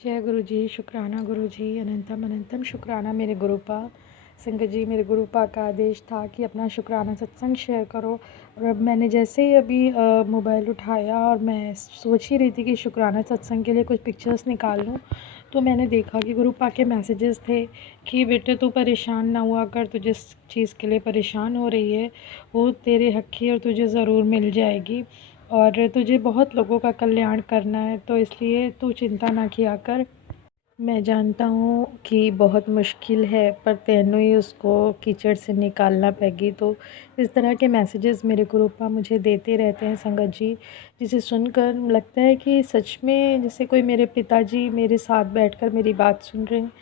जय गुरु जी, शुक्राना गुरु जी, अनंतम अनंतम शुक्राना मेरे गुरुपा। संगत जी, मेरे गुरुपा का आदेश था कि अपना शुक्राना सत्संग शेयर करो। और अब मैंने जैसे ही अभी मोबाइल उठाया और मैं सोच ही रही थी कि शुक्राना सत्संग के लिए कुछ पिक्चर्स निकाल लूँ, तो मैंने देखा कि गुरुपा के मैसेजेस थे कि बेटे तू परेशान ना हुआ कर, तू जिस चीज़ के लिए परेशान हो रही है वो तेरे हक़ की और तुझे ज़रूर मिल जाएगी। और तुझे बहुत लोगों का कल्याण करना है, तो इसलिए तू चिंता ना किया कर। मैं जानता हूँ कि बहुत मुश्किल है, पर तेनू ही उसको कीचड़ से निकालना पेगी। तो इस तरह के मैसेजेस मेरे गुरुपा मुझे देते रहते हैं संगत जी, जिसे सुनकर लगता है कि सच में जैसे कोई मेरे पिताजी मेरे साथ बैठकर मेरी बात सुन रहे हैं।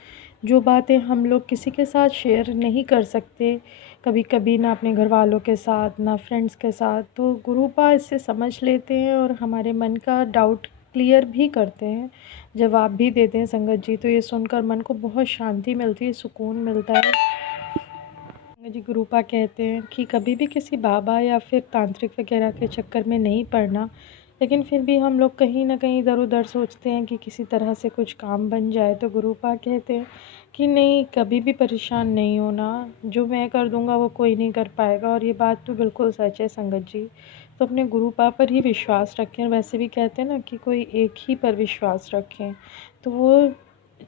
जो बातें हम लोग किसी के साथ शेयर नहीं कर सकते, कभी कभी ना अपने घर वालों के साथ, ना फ्रेंड्स के साथ, तो गुरुपा इससे समझ लेते हैं और हमारे मन का डाउट क्लियर भी करते हैं, जवाब भी देते हैं संगत जी। तो ये सुनकर मन को बहुत शांति मिलती है, सुकून मिलता है। संगत जी, गुरुपा कहते हैं कि कभी भी किसी बाबा या फिर तांत्रिक वगैरह के चक्कर में नहीं पड़ना, लेकिन फिर भी हम लोग कहीं ना कहीं इधर उधर सोचते हैं कि किसी तरह से कुछ काम बन जाए। तो गुरुपा कहते हैं कि नहीं, कभी भी परेशान नहीं होना, जो मैं कर दूंगा वो कोई नहीं कर पाएगा। और ये बात तो बिल्कुल सच है संगत जी। तो अपने गुरुपा पर ही विश्वास रखें। वैसे भी कहते हैं ना कि कोई एक ही पर विश्वास रखें, तो वो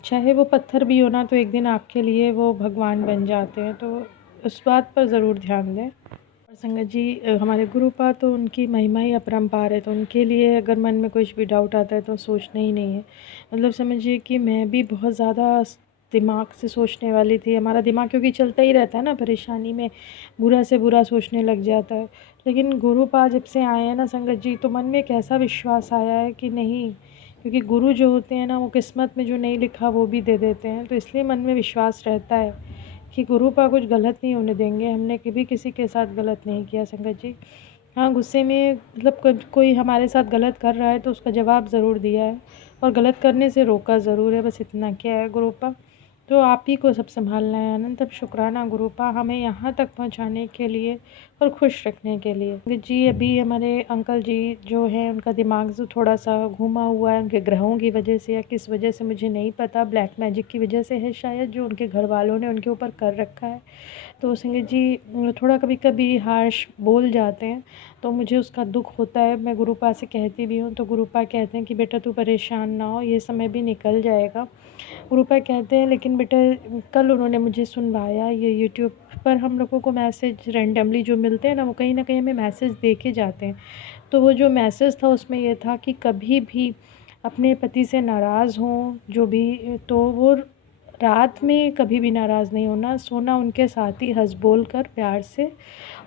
चाहे वो पत्थर भी हो ना, तो एक दिन आपके लिए वो भगवान बन जाते हैं। तो उस बात पर ज़रूर ध्यान दें। और संगत जी, हमारे गुरुपा तो उनकी महिमा ही अपरंपार है, तो उनके लिए अगर मन में कुछ भी डाउट आता है तो सोचना ही नहीं है। मतलब समझिए कि मैं भी बहुत ज़्यादा दिमाग से सोचने वाली थी। हमारा दिमाग क्योंकि चलता ही रहता है ना, परेशानी में बुरा से बुरा सोचने लग जाता है। लेकिन गुरुपा जब से आए हैं ना संगत जी, तो मन में एक ऐसा विश्वास आया है कि नहीं, क्योंकि गुरु जो होते हैं ना, वो किस्मत में जो नहीं लिखा वो भी दे देते हैं। तो इसलिए मन में विश्वास रहता है कि गुरुपा कुछ गलत नहीं होने देंगे। हमने कभी किसी के साथ गलत नहीं किया संगत जी। हाँ, गुस्से में मतलब कोई हमारे साथ गलत कर रहा है तो उसका जवाब ज़रूर दिया है, और गलत करने से रोका ज़रूर है, बस इतना क्या है गुरुपा। तो आप ही को सब संभालना है। अनंत शुक्राना गुरुपा, हमें यहाँ तक पहुँचाने के लिए और खुश रखने के लिए। जी, अभी हमारे अंकल जी जो हैं, उनका दिमाग जो थोड़ा सा घूमा हुआ है, उनके ग्रहों की वजह से या किस वजह से मुझे नहीं पता, ब्लैक मैजिक की वजह से है शायद, जो उनके घर वालों ने उनके ऊपर कर रखा है। तो संगत जी, थोड़ा कभी कभी हार्श बोल जाते हैं, तो मुझे उसका दुख होता है। मैं गुरुपा से कहती भी हूँ, तो गुरुपा कहते हैं कि बेटा तू परेशान ना हो, ये समय भी निकल जाएगा। गुरुपा कहते हैं लेकिन बेटा, कल उन्होंने मुझे सुनवाया, ये यूट्यूब पर हम लोगों को मैसेज रैंडमली जो मिलते हैं ना, वो कहीं ना कहीं हमें मैसेज दे के जाते हैं। तो वो जो मैसेज था उसमें ये था कि कभी भी अपने पति से नाराज़ हों जो भी, तो वो रात में कभी भी नाराज़ नहीं होना, सोना उनके साथ ही हँस बोल कर प्यार से,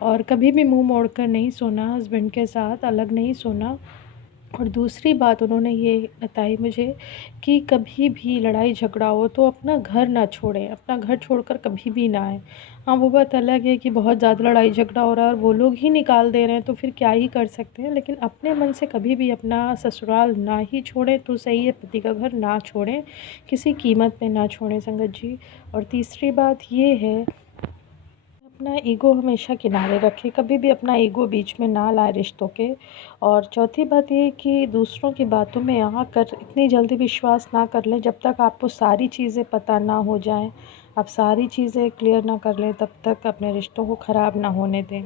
और कभी भी मुंह मोड़ कर नहीं सोना, हस्बैंड के साथ अलग नहीं सोना। और दूसरी बात उन्होंने ये बताई मुझे कि कभी भी लड़ाई झगड़ा हो तो अपना घर ना छोड़ें, अपना घर छोड़कर कभी भी ना आएँ। हाँ, वो बात अलग है कि बहुत ज़्यादा लड़ाई झगड़ा हो रहा है और वो लोग ही निकाल दे रहे हैं, तो फिर क्या ही कर सकते हैं। लेकिन अपने मन से कभी भी अपना ससुराल ना ही छोड़ें तो सही है, पति का घर ना छोड़ें, किसी कीमत पे ना छोड़ें संगत जी। और तीसरी बात ये है, अपना ईगो हमेशा किनारे रखें, कभी भी अपना ईगो बीच में ना लाए रिश्तों के। और चौथी बात ये कि दूसरों की बातों में आकर इतनी जल्दी विश्वास ना कर लें, जब तक आपको सारी चीज़ें पता ना हो जाएं, आप सारी चीज़ें क्लियर ना कर लें, तब तक अपने रिश्तों को ख़राब ना होने दें।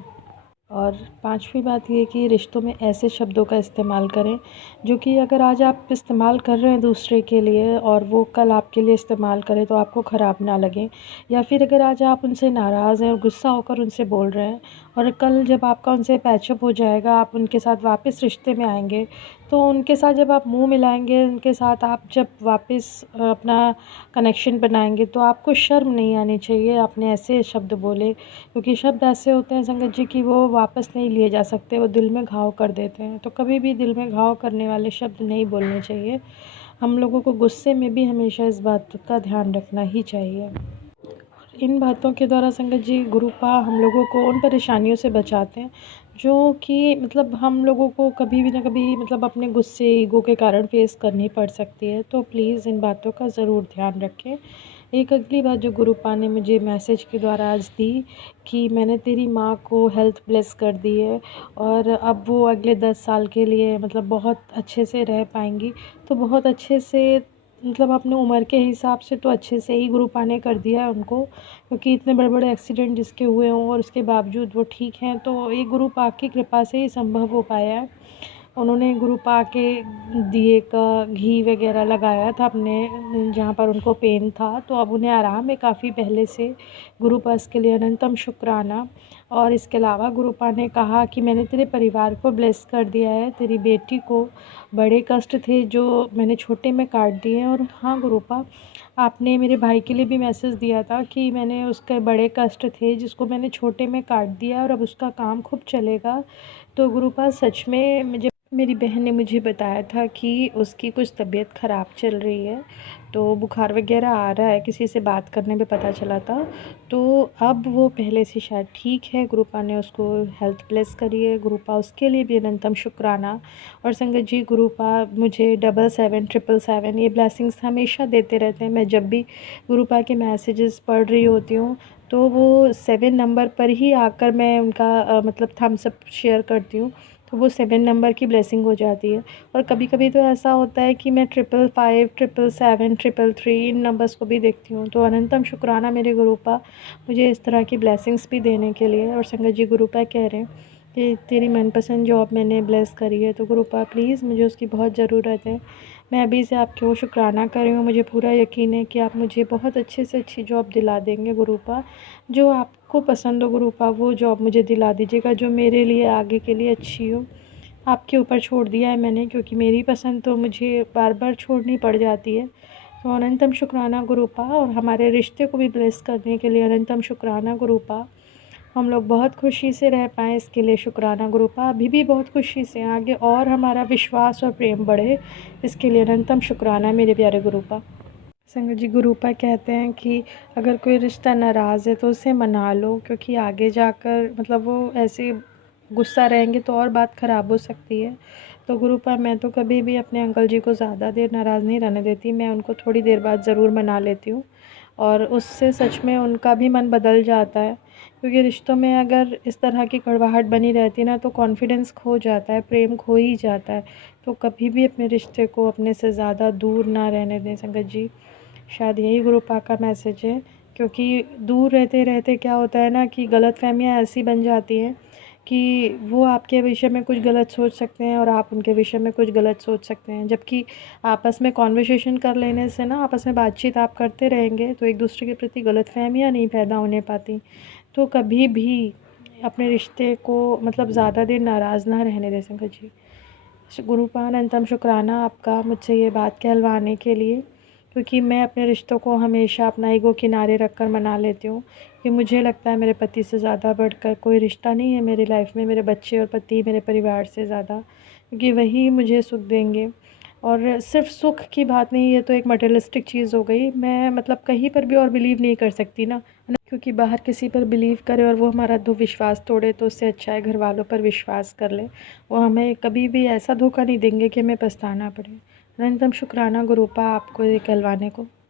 और पांचवी बात ये कि रिश्तों में ऐसे शब्दों का इस्तेमाल करें जो कि अगर आज आप इस्तेमाल कर रहे हैं दूसरे के लिए और वो कल आपके लिए इस्तेमाल करें तो आपको ख़राब ना लगे। या फिर अगर आज आप उनसे नाराज़ हैं और गुस्सा होकर उनसे बोल रहे हैं, और कल जब आपका उनसे पैचअप हो जाएगा, आप उनके साथ वापस रिश्ते में आएंगे, तो उनके साथ जब आप मुंह मिलाएंगे, उनके साथ आप जब वापस अपना कनेक्शन बनाएंगे, तो आपको शर्म नहीं आनी चाहिए आपने ऐसे शब्द बोले। क्योंकि शब्द ऐसे होते हैं संगत जी कि वो वापस नहीं लिए जा सकते, वो दिल में घाव कर देते हैं। तो कभी भी दिल में घाव करने वाले शब्द नहीं बोलने चाहिए। हम लोगों को गुस्से में भी हमेशा इस बात का ध्यान रखना ही चाहिए। इन बातों के द्वारा संगत जी, गुरुपा हम लोगों को उन परेशानियों से बचाते हैं जो कि मतलब हम लोगों को कभी भी ना कभी मतलब अपने गुस्से ईगो के कारण फेस करनी पड़ सकती है। तो प्लीज़ इन बातों का ज़रूर ध्यान रखें। एक अगली बात जो गुरुपा ने मुझे मैसेज के द्वारा आज दी कि मैंने तेरी माँ को हेल्थ ब्लेस कर दी है, और अब वो अगले 10 साल के लिए मतलब बहुत अच्छे से रह पाएंगी। तो बहुत अच्छे से मतलब अपने उम्र के हिसाब से तो अच्छे से ही गुरुपा ने कर दिया है उनको, क्योंकि इतने बड़े-बड़े एक्सीडेंट जिसके हुए हों और उसके बावजूद वो ठीक हैं, तो ये गुरुपा की कृपा से ही संभव हो पाया है। उन्होंने गुरुपा के दिए का घी वगैरह लगाया था अपने जहाँ पर उनको पेन था, तो अब उन्हें आराम है काफ़ी पहले से। गुरुपा इसके लिए अनंतम शुक्राना। और इसके अलावा गुरुपा ने कहा कि मैंने तेरे परिवार को ब्लेस कर दिया है, तेरी बेटी को बड़े कष्ट थे जो मैंने छोटे में काट दिए हैं। और हाँ गुरुपा, आपने मेरे भाई के लिए भी मैसेज दिया था कि मैंने उसके बड़े कष्ट थे जिसको मैंने छोटे में काट दिया और अब उसका काम खूब चलेगा। तो गुरुपा सच में मुझे मेरी बहन ने मुझे बताया था कि उसकी कुछ तबीयत ख़राब चल रही है, तो बुखार वगैरह आ रहा है, किसी से बात करने पे पता चला था। तो अब वो पहले से शायद ठीक है, गुरुपा ने उसको हेल्थ ब्लेस करी है, गुरुपा उसके लिए भी अनंतम शुक्राना। और संगत जी, गुरुपा मुझे 7777 ये ब्लेसिंग्स हमेशा देते रहते हैं। मैं जब भी गुरुपा के मैसेजेस पढ़ रही होती हूँ, तो वो 7 नंबर पर ही आकर मैं उनका मतलब थम्स अप शेयर करती हूँ, तो वो 7 नंबर की ब्लेसिंग हो जाती है। और कभी-कभी तो ऐसा होता है कि मैं 555, 777, 333 इन नंबर्स को भी देखती हूँ। तो अनंतम शुक्राना मेरे गुरुपा, मुझे इस तरह की ब्लेसिंग्स भी देने के लिए। और संगत जी, गुरुपा कह रहे हैं कि तेरी मनपसंद जॉब मैंने ब्लेस करी है, तो गुरुपा प्लीज़ मुझे उसकी बहुत ज़रूरत है। मैं अभी से आपको शुक्राना कर रही हूँ, मुझे पूरा यकीन है कि आप मुझे बहुत अच्छे से अच्छी जॉब दिला देंगे गुरुपा। जो आपको पसंद हो गुरुपा, वो जॉब मुझे दिला दीजिएगा जो मेरे लिए आगे के लिए अच्छी हो। आपके ऊपर छोड़ दिया है मैंने, क्योंकि मेरी पसंद तो मुझे बार बार छोड़नी पड़ जाती है। तो अनंतम शुक्राना गुरुपा, और हमारे रिश्ते को भी ब्लेस करने के लिए अनंतम शुक्राना गुरुपा। हम लोग बहुत खुशी से रह पाएँ इसके लिए शुक्राना गुरुपा, अभी भी बहुत खुशी से आगे और हमारा विश्वास और प्रेम बढ़े, इसके लिए अनंतम शुक्राना मेरे प्यारे गुरुपा। संगत जी, गुरुपा कहते हैं कि अगर कोई रिश्ता नाराज़ है तो उसे मना लो, क्योंकि आगे जाकर मतलब वो ऐसे गुस्सा रहेंगे तो और बात ख़राब हो सकती है। तो गुरुपा, मैं तो कभी भी अपने अंकल जी को ज़्यादा देर नाराज़ नहीं रहने देती, मैं उनको थोड़ी देर बाद ज़रूर मना लेती हूँ, और उससे सच में उनका भी मन बदल जाता है। क्योंकि रिश्तों में अगर इस तरह की कड़वाहट बनी रहती ना, तो कॉन्फिडेंस खो जाता है, प्रेम खो ही जाता है। तो कभी भी अपने रिश्ते को अपने से ज़्यादा दूर ना रहने दें संगत जी। शायद यही गुरुपा का मैसेज है, क्योंकि दूर रहते रहते क्या होता है ना कि गलतफ़हमियाँ ऐसी बन जाती हैं कि वो आपके विषय में कुछ गलत सोच सकते हैं और आप उनके विषय में कुछ गलत सोच सकते हैं। जबकि आपस में कॉन्वर्सेशन कर लेने से ना, आपस में बातचीत आप करते रहेंगे तो एक दूसरे के प्रति गलतफ़हमियाँ नहीं पैदा होने पाती। तो कभी भी अपने रिश्ते को मतलब ज़्यादा देर नाराज़ ना रहने दें संगत जी। गुरुपा, अनंतम शुक्राना आपका मुझसे ये बात कहलवाने के लिए, क्योंकि मैं अपने रिश्तों को हमेशा अपना ईगो किनारे रख कर मना लेती हूँ, कि मुझे लगता है मेरे पति से ज़्यादा बढ़कर कोई रिश्ता नहीं है मेरी लाइफ में, मेरे बच्चे और पति मेरे परिवार से ज़्यादा, क्योंकि वही मुझे सुख देंगे। और सिर्फ सुख की बात नहीं, ये तो एक मटेरियलिस्टिक चीज़ हो गई। मैं मतलब कहीं पर भी और बिलीव नहीं कर सकती ना, क्योंकि बाहर किसी पर बिलीव करे और वो हमारा दो विश्वास तोड़े, तो उससे अच्छा है घर वालों पर विश्वास कर ले। वो हमें कभी भी ऐसा धोखा नहीं देंगे कि हमें पछताना पड़े। अनंतम शुक्राना गुरुपा आपको ये कहलवाने को।